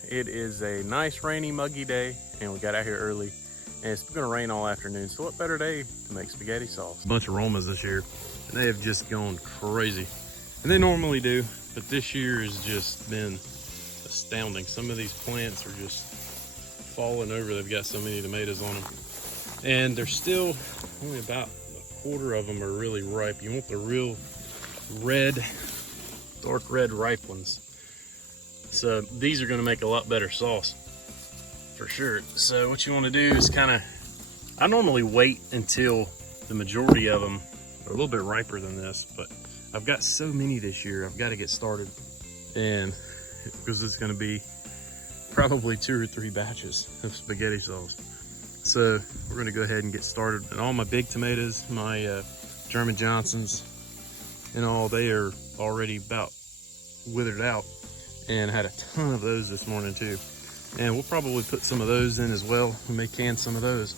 So it is a nice rainy, muggy day, and we got out here early, and it's gonna rain all afternoon. So what better day to make spaghetti sauce? A bunch of Romas this year, and they have just gone crazy. And they normally do, but this year has just been astounding. Some of these plants are just falling over. They've got so many tomatoes on them. And they're still, only about a quarter of them are really ripe. You want the real red, dark red ripe ones. So these are gonna make a lot better sauce, for sure. So what you wanna do is I normally wait until the majority of them are a little bit riper than this, but I've got so many this year, I've gotta get started. And because it's gonna be probably 2 or 3 batches of spaghetti sauce. So we're gonna go ahead and get started. And all my big tomatoes, my German Johnsons and all, they are already about withered out. And I had a ton of those this morning too. And we'll probably put some of those in as well. We may can some of those.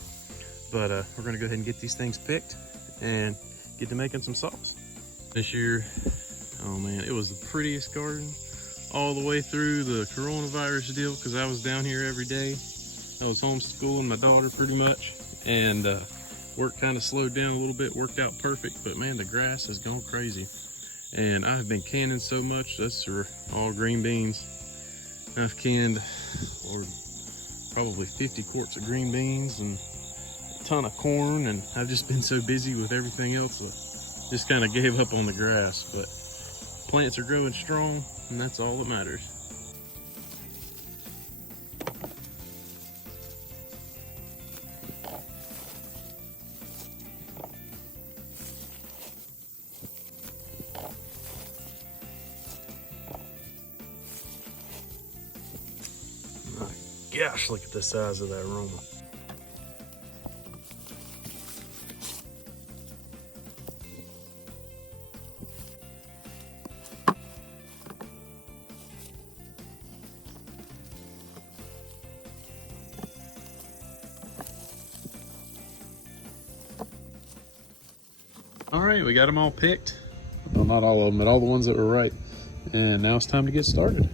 But we're gonna go ahead and get these things picked and get to making some sauce. This year, oh man, it was the prettiest garden all the way through the coronavirus deal, because I was down here every day. I was homeschooling my daughter pretty much, and work kind of slowed down a little bit, worked out perfect, but man, the grass has gone crazy. And I've been canning so much. That's for all green beans. I've canned, Lord, probably 50 quarts of green beans and a ton of corn, and I've just been so busy with everything else that just kind of gave up on the grass. But plants are growing strong, and that's all that matters. Gosh, look at the size of that Roma. All right, we got them all picked. Well, not all of them, but all the ones that were ripe. And now it's time to get started.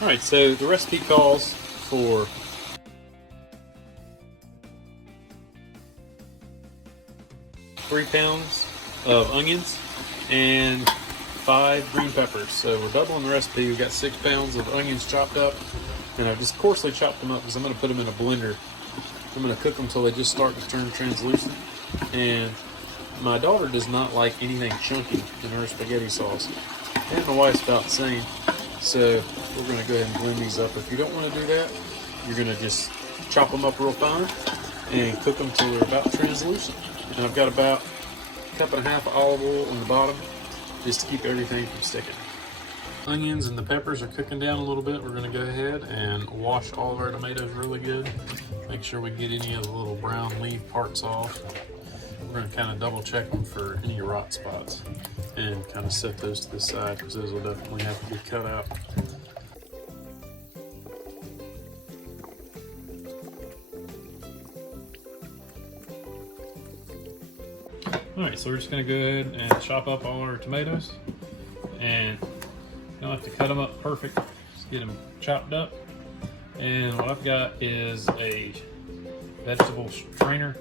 All right, so the recipe calls for 3 pounds of onions and 5 green peppers. So we're doubling the recipe. We've got 6 pounds of onions chopped up, and I've just coarsely chopped them up because I'm going to put them in a blender. I'm going to cook them until they just start to turn translucent. And my daughter does not like anything chunky in her spaghetti sauce, and my wife's about the same. So we're going to go ahead and blend these up. If you don't want to do that, you're going to just chop them up real fine and cook them till they're about translucent. And I've got about 1.5 cups of olive oil on the bottom just to keep everything from sticking. Onions and the peppers are cooking down a little bit. We're going to go ahead and wash all of our tomatoes really good. Make sure we get any of the little brown leaf parts off. We're going to kind of double check them for any rot spots and kind of set those to the side, because those will definitely have to be cut out. Alright, so we're just going to go ahead and chop up all our tomatoes, and you don't have to cut them up perfect, just get them chopped up. And what I've got is a vegetable strainer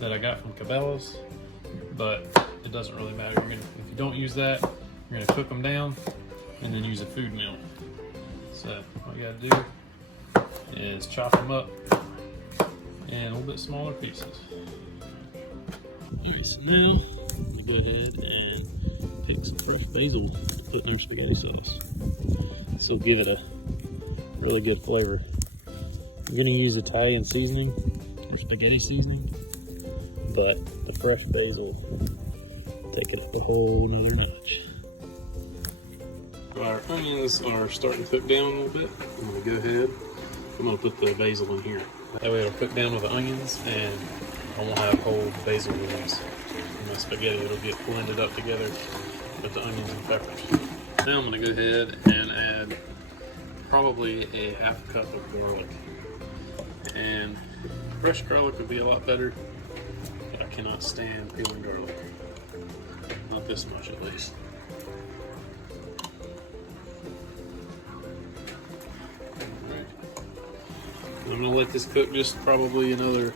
that I got from Cabela's, but it doesn't really matter. If you don't use that, you're going to cook them down and then use a food mill. So what you got to do is chop them up in a little bit smaller pieces. Alright, so now I'm going to go ahead and pick some fresh basil to put in our spaghetti sauce. This will give it a really good flavor. I'm going to use Italian seasoning or spaghetti seasoning, but the fresh basil will take it up a whole nother notch. Our onions are starting to cook down a little bit. I'm going to go ahead, I'm going to put the basil in here. That way it'll cook down with the onions, and I won't have whole basil leaves in my spaghetti. It'll get blended up together with the onions and peppers. Now I'm going to go ahead and add probably a 1/2 cup of garlic. And fresh garlic would be a lot better, but I cannot stand peeling garlic. Not this much, at least. Alright, I'm gonna let this cook just probably another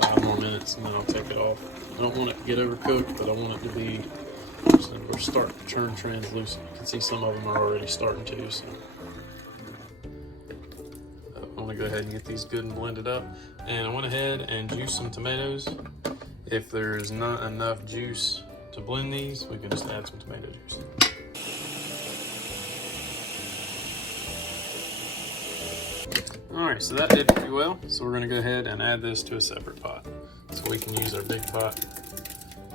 5 more minutes, and then I'll take it off. I don't want it to get overcooked, but I want it to be, so we're starting to turn translucent. You can see some of them are already starting to, so. I want to go ahead and get these good and blended up. And I went ahead and juiced some tomatoes. If there's not enough juice to blend these, we can just add some tomato juice. All right, so that did pretty well. So we're gonna go ahead and add this to a separate pot, so we can use our big pot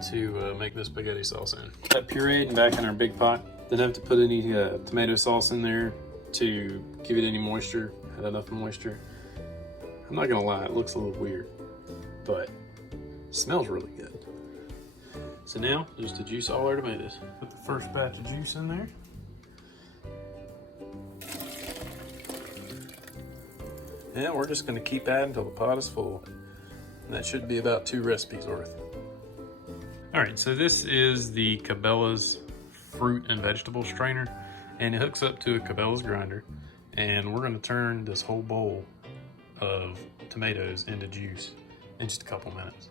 to make this spaghetti sauce in. That pureed back in our big pot. Didn't have to put any tomato sauce in there to give it any moisture. Had enough moisture. I'm not gonna lie, it looks a little weird, but it smells really good. So now, just to juice all our tomatoes. Put the first batch of juice in there. And we're just gonna keep adding until the pot is full. And that should be about 2 recipes worth. All right, so this is the Cabela's fruit and vegetable strainer, and it hooks up to a Cabela's grinder. And we're gonna turn this whole bowl of tomatoes into juice in just a couple minutes.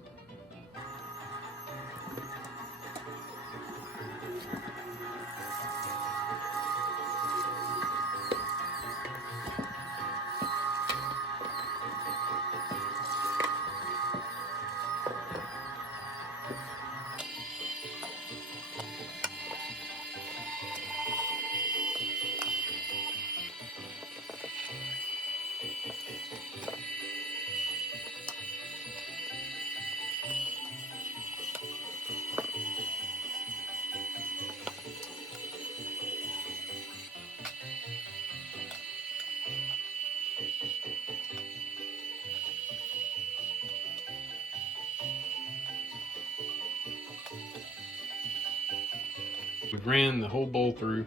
We ran the whole bowl through,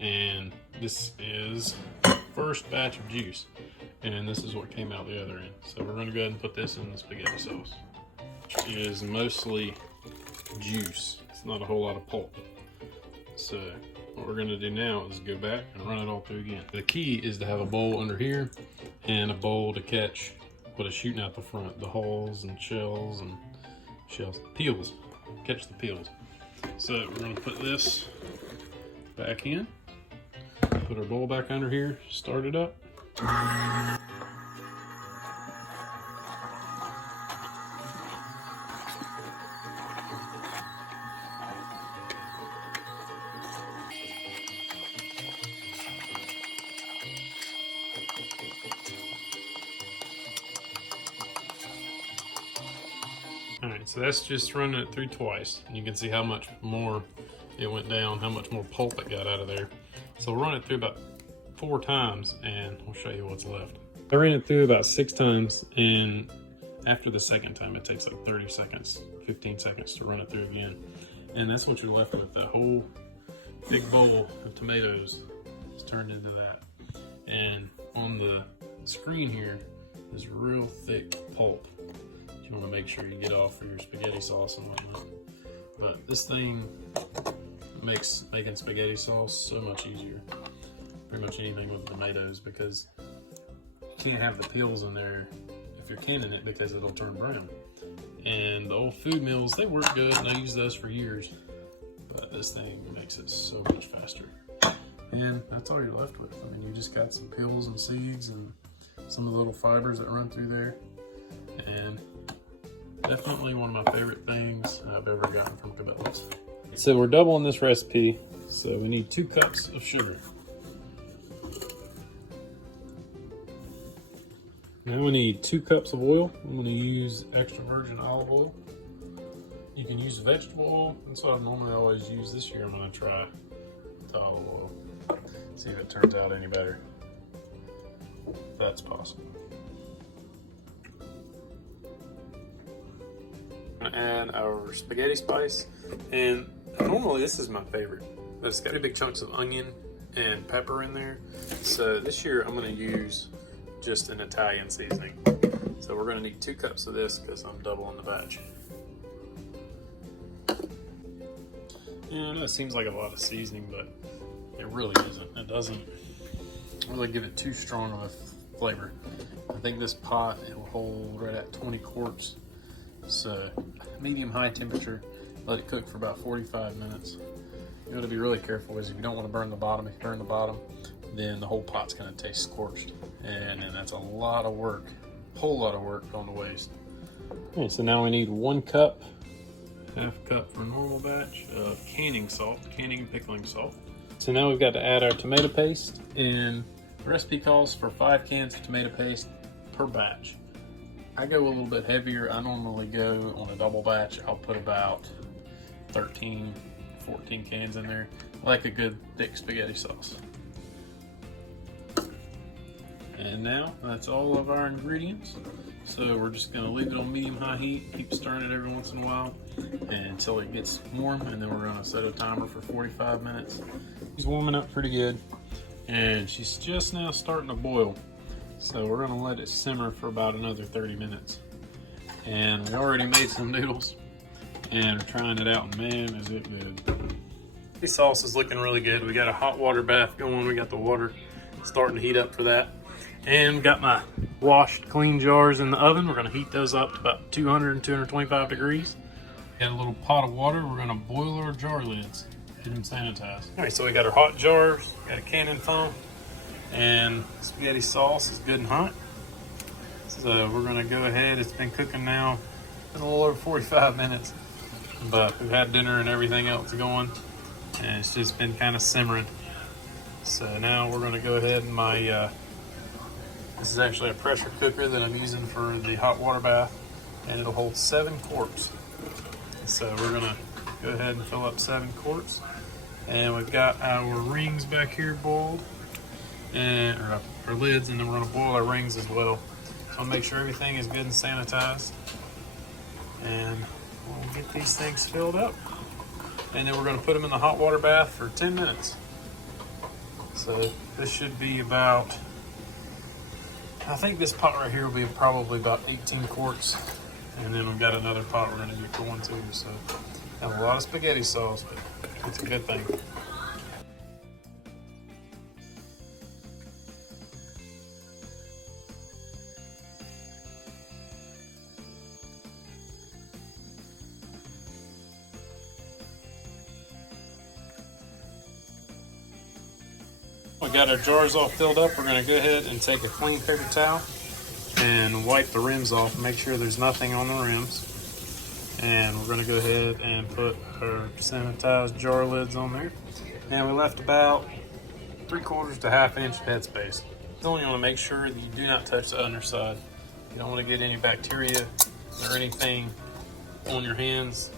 and this is first batch of juice, and this is what came out the other end. So we're gonna go ahead and put this in the spaghetti sauce. It is mostly juice. It's not a whole lot of pulp. So what we're gonna do now is go back and run it all through again. The key is to have a bowl under here and a bowl to catch what is shooting out the front, the hulls and shells, peels, catch the peels. So we're gonna put this back in, put our bowl back under here, start it up. Alright, so that's just running it through twice. And you can see how much more it went down, how much more pulp it got out of there. So we'll run it through about 4 times and we'll show you what's left. I ran it through about 6 times, and after the second time it takes like 30 seconds, 15 seconds to run it through again. And that's what you're left with. The whole big bowl of tomatoes is turned into that. And on the screen here is real thick pulp. You want to make sure you get off for your spaghetti sauce and whatnot. But this thing makes making spaghetti sauce so much easier. Pretty much anything with tomatoes, because you can't have the peels in there if you're canning it, because it'll turn brown. And the old food mills, they work good and I used those for years, but this thing makes it so much faster. And that's all you're left with. I mean, you just got some peels and seeds and some of the little fibers that run through there. And definitely one of my favorite things I've ever gotten from Cabela's. So we're doubling this recipe, so we need 2 cups of sugar. Now we need 2 cups of oil. I'm going to use extra virgin olive oil. You can use vegetable oil. That's what I normally always use. This year I'm going to try the olive oil. See if it turns out any better. That's possible. Add our spaghetti spice, and normally this is my favorite, but it's got big chunks of onion and pepper in there. So this year I'm going to use just an Italian seasoning. So we're going to need 2 cups of this because I'm doubling the batch. Yeah, I know it seems like a lot of seasoning, but it really isn't. It doesn't really give it too strong of a flavor. I think this pot, it will hold right at 20 quarts. So medium high temperature, let it cook for about 45 minutes. You got to be really careful is if you don't want to burn the bottom. If you burn the bottom, then the whole pot's going to taste scorched. And that's a lot of work, a whole lot of work on the waste. Okay, so now we need 1 cup, half cup for normal batch of canning salt, canning and pickling salt. So now we've got to add our tomato paste, and the recipe calls for 5 cans of tomato paste per batch. I go a little bit heavier. I normally go on a double batch. I'll put about 13, 14 cans in there. I like a good thick spaghetti sauce. And now that's all of our ingredients. So we're just gonna leave it on medium-high heat, keep stirring it every once in a while until it gets warm, and then we're gonna set a timer for 45 minutes. She's warming up pretty good, and she's just now starting to boil. So we're gonna let it simmer for about another 30 minutes. And we already made some noodles, and we're trying it out, and man, is it good. This sauce is looking really good. We got a hot water bath going. We got the water starting to heat up for that. And we got my washed clean jars in the oven. We're gonna heat those up to about 200 and 225 degrees. Got a little pot of water. We're gonna boil our jar lids, get them sanitized. All right, so we got our hot jars, got a canning foam, and spaghetti sauce is good and hot. So we're gonna go ahead. It's been cooking now in a little over 45 minutes, but we've had dinner and everything else going, and it's just been kind of simmering. So now we're gonna go ahead and this is actually a pressure cooker that I'm using for the hot water bath, and it'll hold 7 quarts. So we're gonna go ahead and fill up 7 quarts. And we've got our rings back here boiled, or our lids, and then we're gonna boil our rings as well. So I'll make sure everything is good and sanitized. And we'll get these things filled up. And then we're gonna put them in the hot water bath for 10 minutes. So this should be about, I think this pot right here will be probably about 18 quarts, and then we've got another pot we're going to get going too. So, have a lot of spaghetti sauce, but it's a good thing. We got our jars all filled up. We're going to go ahead and take a clean paper towel and wipe the rims off, make sure there's nothing on the rims. And we're going to go ahead and put our sanitized jar lids on there. And we left about 3/4 to 1/2 inch headspace. You only want to make sure that you do not touch the underside. You don't want to get any bacteria or anything on your hands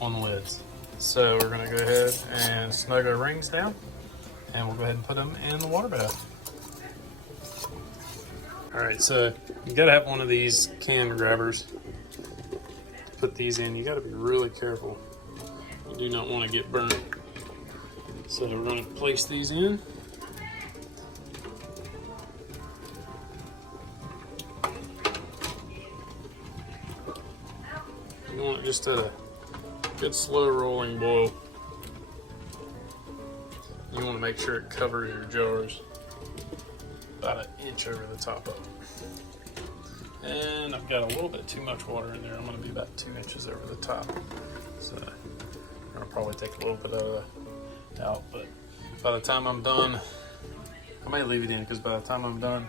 on the lids. So we're going to go ahead and snug our rings down, and we'll go ahead and put them in the water bath. All right, so you gotta have one of these can grabbers to put these in. You gotta be really careful. You do not want to get burnt. So we're gonna place these in. You want it just at a good slow rolling boil. You want to make sure it covers your jars about 1 inch over the top of them. And I've got a little bit too much water in there. I'm going to be about 2 inches over the top. So I'm going to probably take a little bit of that out, but by the time I'm done, I may leave it in because by the time I'm done,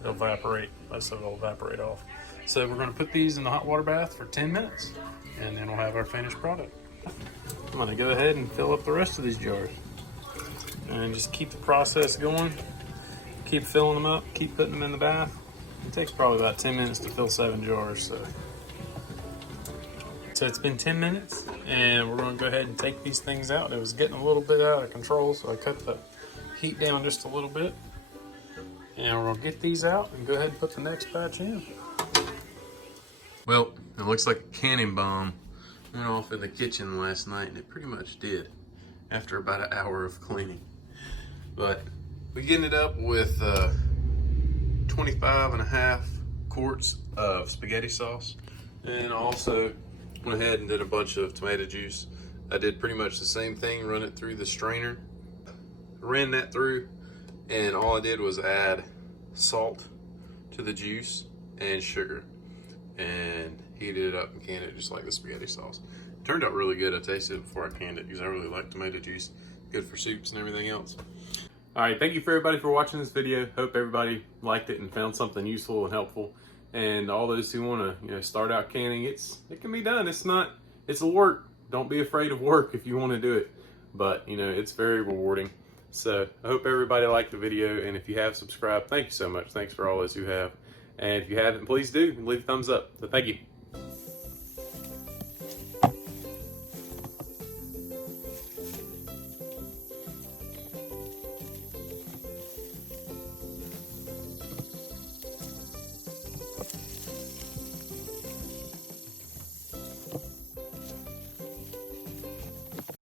it'll evaporate. Most of it will evaporate off. So we're going to put these in the hot water bath for 10 minutes, and then we'll have our finished product. I'm going to go ahead and fill up the rest of these jars. And just keep the process going. Keep filling them up, keep putting them in the bath. It takes probably about 10 minutes to fill 7 jars. So it's been 10 minutes, and we're going to go ahead and take these things out. It was getting a little bit out of control, so I cut the heat down just a little bit. And we're going to get these out and go ahead and put the next batch in. Well, it looks like a cannon bomb went off in the kitchen last night, and it pretty much did after about an hour of cleaning. But we ended up with 25.5 quarts of spaghetti sauce, and also went ahead and did a bunch of tomato juice. I did pretty much the same thing, run it through the strainer, ran that through, and all I did was add salt to the juice and sugar and heated it up and canned it just like the spaghetti sauce. It turned out really good. I tasted it before I canned it because I really like tomato juice. Good for soups and everything else. All right, thank you for everybody for watching this video. Hope everybody liked it and found something useful and helpful. And all those who want to, start out canning, it can be done. It's a work. Don't be afraid of work if you want to do it. But it's very rewarding. So I hope everybody liked the video, and if you have subscribed, thank you so much. Thanks for all those who have. And if you haven't, please do leave a thumbs up. So thank you.